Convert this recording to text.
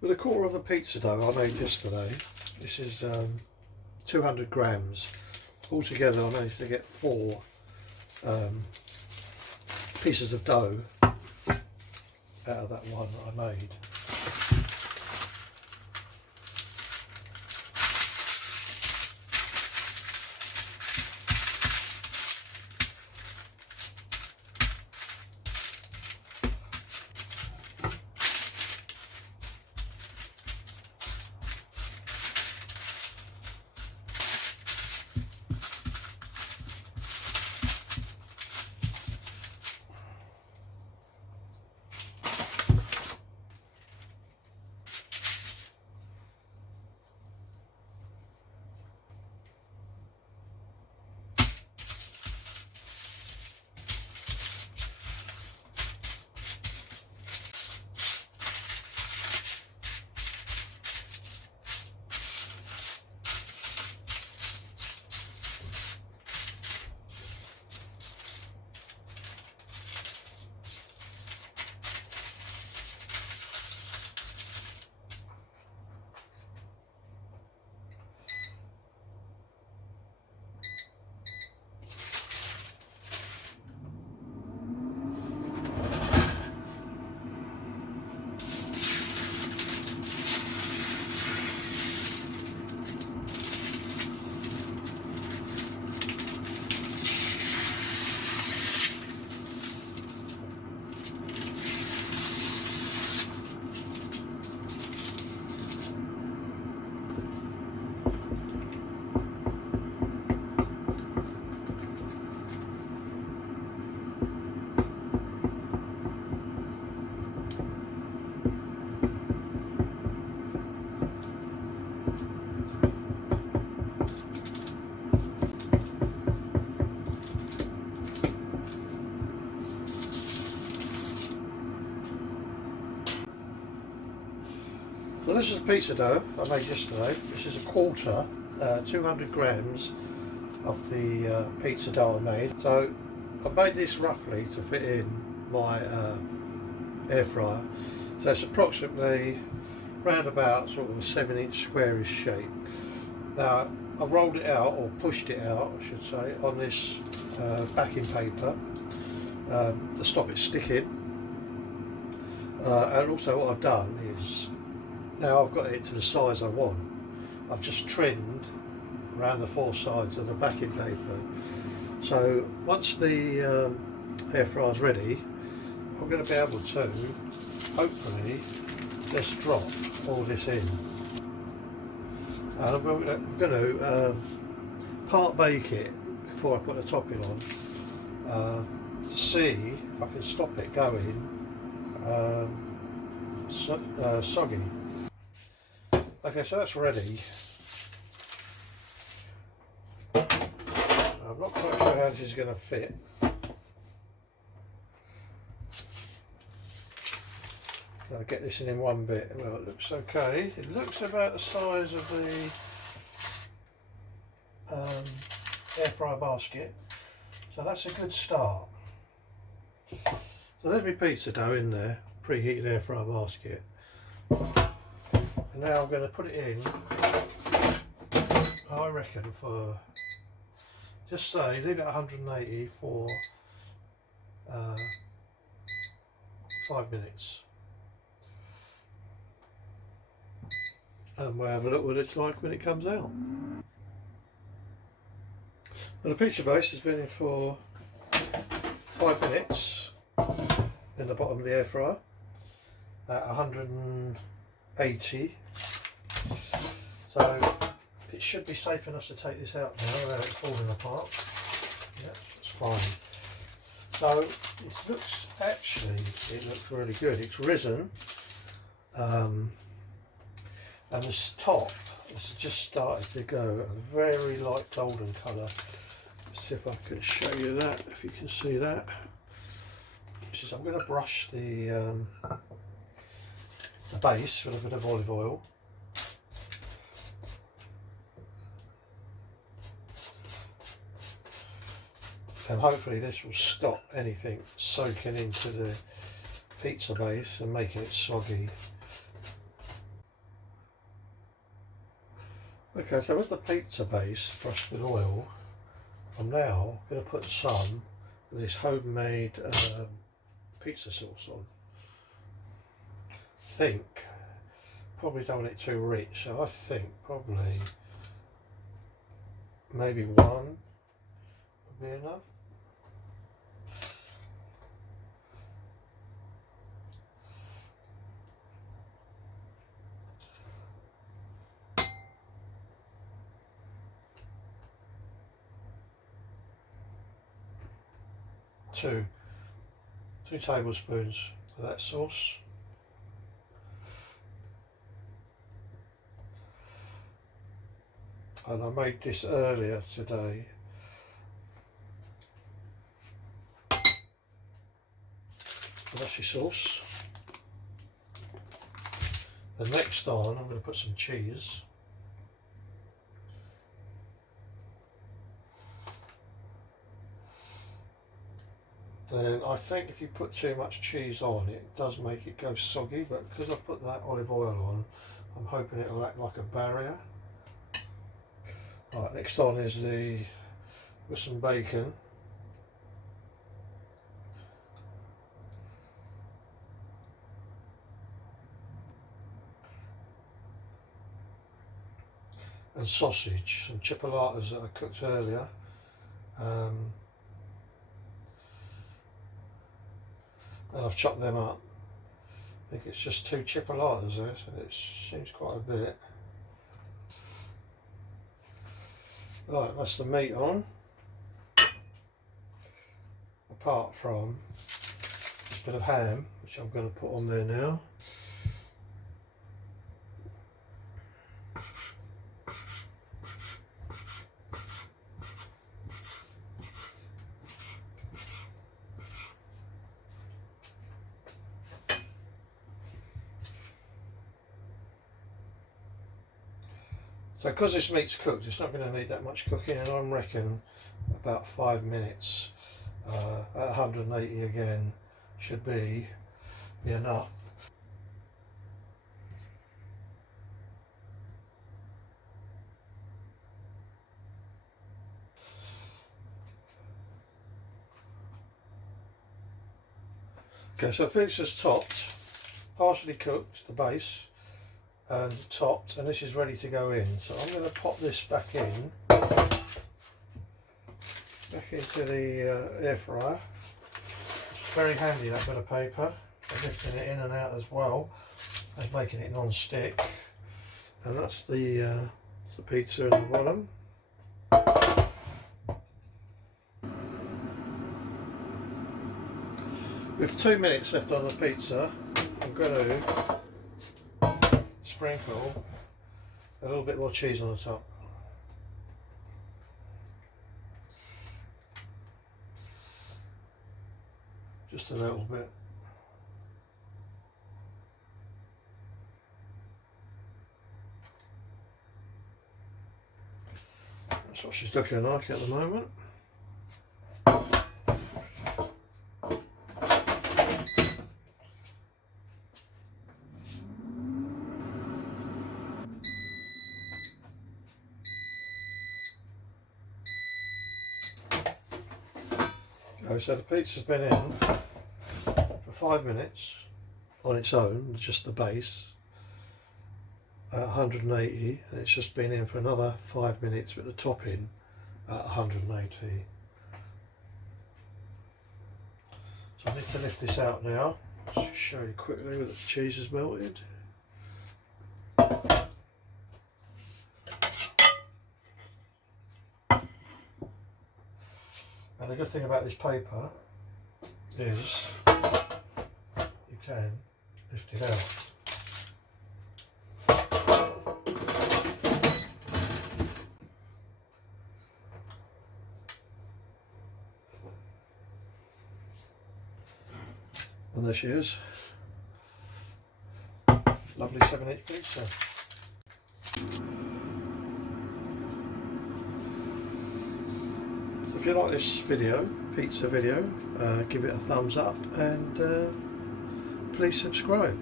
With a quarter of the pizza dough I made yesterday, this is 200 grams. Altogether I managed to get 4 pieces of dough out of that one that I made. So this is pizza dough I made yesterday. This is a quarter, 200 grams of the pizza dough I made. So I made this roughly to fit in my air fryer. So it's approximately round about sort of a 7-inch squarish shape. Now I rolled it out, or pushed it out I should say, on this backing paper to stop it sticking. And also what I've done is, now I've got it to the size I want, I've just trimmed around the 4 sides of the backing paper. So once the air fryer's ready, I'm going to be able to hopefully just drop all this in. And I'm going to part bake it before I put the topping on, to see if I can stop it going soggy. Okay, so that's ready. I'm not quite sure how this is going to fit. I'll get this in one bit. Well, it looks okay. It looks about the size of the air fryer basket. So that's a good start. So there's my pizza dough in there, preheated air fryer basket. And now I'm going to put it in, I reckon, for, just say, leave it at 180 for 5 minutes. And we'll have a look what it's like when it comes out. Well, the pizza base has been in for 5 minutes in the bottom of the air fryer at 180. So it should be safe enough to take this out now without it falling apart. Yeah, it's fine. So it looks really good. It's risen, and this top has just started to go a very light golden colour. Let's see if I can show you that, if you can see that. So I'm going to brush the base with a bit of olive oil. And hopefully this will stop anything soaking into the pizza base and making it soggy. Okay, so with the pizza base brushed with oil, I'm now going to put some of this homemade pizza sauce on. Probably don't want it too rich, so I think probably maybe one would be enough. Two tablespoons of that sauce. And I made this earlier today. That's your sauce. The next on, I'm going to put some cheese. Then I think if you put too much cheese on, it does make it go soggy, but because I've put that olive oil on, I'm hoping it'll act like a barrier. Right, next on is with some bacon. And sausage, some chipolatas that I cooked earlier. And I've chopped them up. I think it's just 2 chipolatas there, so it seems quite a bit. Right, that's the meat on. Apart from this bit of ham, which I'm going to put on there now. So because this meat's cooked, it's not going to need that much cooking, and I reckon about 5 minutes at 180 again should be enough. Okay, so the pizza's topped, partially cooked, the base, and topped, and this is ready to go in. So I'm going to pop this back into the air fryer. It's very handy, that bit of paper, for lifting it in and out as well as making it non-stick. And that's the pizza in the bottom. With 2 minutes left on the pizza, I'm going to sprinkle a little bit more cheese on the top. Just a little bit. That's what she's looking like at the moment. So the pizza's been in for 5 minutes on its own, just the base, at 180, and it's just been in for another 5 minutes with the topping at 180. So I need to lift this out now. Just show you quickly where the cheese is melted. And the good thing about this paper is you can lift it out. And there she is. Lovely 7-inch pizza. If you like this pizza video, give it a thumbs up, and please subscribe.